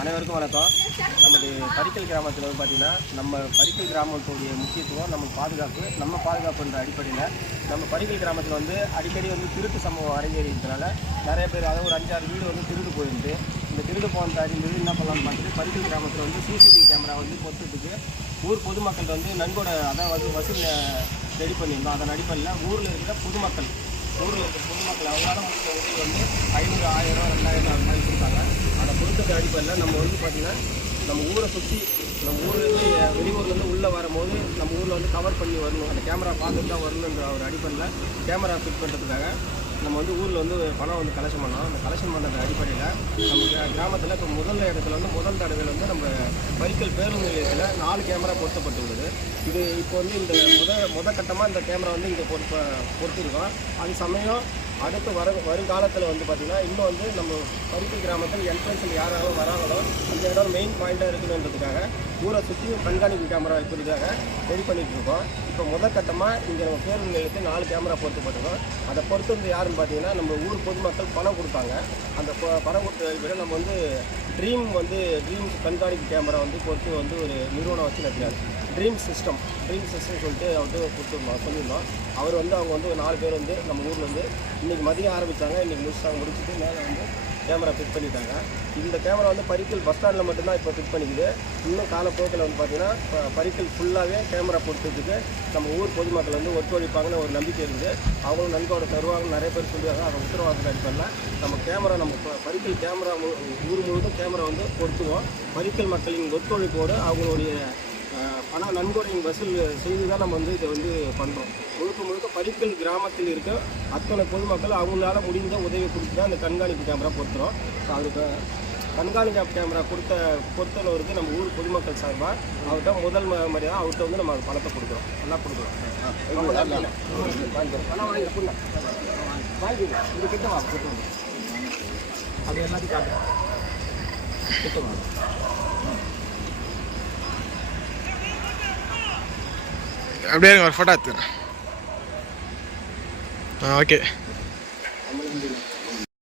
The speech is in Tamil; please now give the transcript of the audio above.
அனைவருக்கும் வணக்கம். நமது பரிக்கல் கிராமத்தில் வந்து பார்த்திங்கன்னா, நம்ம பரிக்கல் கிராமத்துடைய முக்கியத்துவம் நம்ம பாதுகாப்புன்ற அடிப்படையில் நம்ம பரிக்கல் கிராமத்தில் வந்து அடிக்கடி வந்து திருட்டு சம்பவம் அரங்கேறிக்கிறதுனால நிறைய பேர், அதாவது ஒரு 5-6 வீடு வந்து திருடு போயிருந்து. இந்த திருடு போன அறிந்தது என்ன பண்ணலாம்னு பார்த்துட்டு பரிக்கல் கிராமத்தில் வந்து சிசிடிவி கேமரா வந்து பொறுத்ததுக்கு ஊர் பொதுமக்கள் வந்து நன்கொடை, அதாவது வசூல் ரெடி பண்ணியிருந்தோம். அதன் அடிப்படையில் ஊரில் இருக்கிற பொதுமக்கள் அவங்களால முடிஞ்ச உதவி வந்து 500, 1000, 2000 அந்த மாதிரி கொடுத்தாங்க. அதை பொறுத்தது அடிப்படையில் நம்ம வந்து பார்த்திங்கன்னா நம்ம ஊரை சுற்றி, நம்ம ஊர்லேருந்து வெளியூர்லேருந்து உள்ளே வரும்போது நம்ம ஊரில் வந்து கவர் பண்ணி வரணும், அந்த கேமரா பார்த்துட்டு தான் வரணுன்ற ஒரு அடிப்படையில் கேமரா ஃபிட் பண்ணுறதுக்காக நம்ம வந்து ஊரில் வந்து பணம் வந்து கலெக்ஷன் பண்ணோம். அந்த கலெக்ஷன் பண்ணுறது அடிப்படையில் நம்ம கிராமத்தில் இப்போ முதல் தடவையில் வந்து நம்ம பரிக்கல் பேருந்து நிலையத்தில் 4 கேமரா பொருத்தப்பட்டுள்ளது. இது இப்போ வந்து இந்த கட்டமாக இந்த கேமரா வந்து இங்கே பொறுத்திருக்கோம். அது சமயம் அடுத்து வருங்காலத்தில் வந்து பார்த்திங்கன்னா இன்னும் வந்து நம்ம பரிக்கல் கிராமத்தில் என்ட்ரன்ஸில் யாராலும் வராங்களோ அந்த இடம் மெயின் பாயிண்ட்டாக இருக்கணுன்றதுக்காக ஊரை சுற்றி கண்காணிப்பு கேமரா வைக்கிறதுக்காக ரெடி பண்ணிகிட்டு இருக்கோம். இப்போ கட்டமாக இங்கே நம்ம பேருந்து நிலையத்தில் 4 கேமரா பொருத்தப்பட்டிருக்கோம். அதை பொறுத்து வந்து யாருன்னு பார்த்தீங்கன்னா நம்ம ஊர் பொதுமக்கள் பணம் கொடுத்தாங்க. அந்த பணம் கொடுத்ததை விட நம்ம வந்து ட்ரீம் கண்காணிப்பு கேமரா வந்து பொறுத்து வந்து ஒரு நிறுவனம் வச்சு நடத்தினார். ட்ரீம் சிஸ்டம் சொல்லிட்டு அவர்கிட்ட சொல்லியிருந்தோம். அவங்க வந்து 4 பேர் வந்து நம்ம ஊரில் வந்து இன்றைக்கி மதியம் ஆரம்பித்தாங்க. இன்றைக்கி முடிச்சுட்டு மேலே வந்து கேமரா ஃபிட் பண்ணிட்டாங்க. இந்த கேமரா வந்து பரிக்கல் பஸ் ஸ்டாண்டில் மட்டும்தான் இப்போ ஃபிட் பண்ணிக்குது. இன்னும் காலப்போக்கில் வந்து பார்த்திங்கன்னா பரிக்கல் ஃபுல்லாகவே கேமரா பொறுத்ததுக்கு நம்ம ஊர் பொதுமக்கள் வந்து ஒத்துழைப்பாங்கன்னு ஒரு நம்பிக்கை இருக்குது. அவங்களும் நன்கொடை தருவாங்கன்னு நிறைய பேர் சொல்லுவாங்க. அதை உத்தரவாதத்தை அடிப்படையில் நம்ம பரிக்கல் கேமரா ஊர் முழுவதும் கேமரா வந்து பொருத்துவோம். பரிக்கல் மக்களின் ஒத்துழைப்போடு அவங்களுடைய பணம் நன்கொடையின் வசூல் செய்து தான் நம்ம வந்து இதை வந்து பண்ணுறோம். முழுக்க பரிக்கல் கிராமத்தில் இருக்க அத்தனை பொதுமக்கள் அவங்களால முடிந்த உதவி கொடுத்து தான் அந்த கண்காணிப்பு கேமரா பொருத்துகிறோம். ஸோ அதுக்கு கண்காணிப்பு கேமரா பொறுத்தளவுக்கு நம்ம ஊர் பொதுமக்கள் சார்பாக அவர்கிட்ட முதல் முறையாக அவர்கிட்ட வந்து நம்ம பணத்தை கொடுக்குறோம். நல்லா கொடுக்குறோம். பணம் வாங்கிங்க இது கிட்ட வாங்க, அது எல்லாத்தையும் காட்டுறோம். கிட்ட வாங்க. அப்படியே ஒரு ஃபோட்டோ எடுத்துக்கிறேன். ஓகே.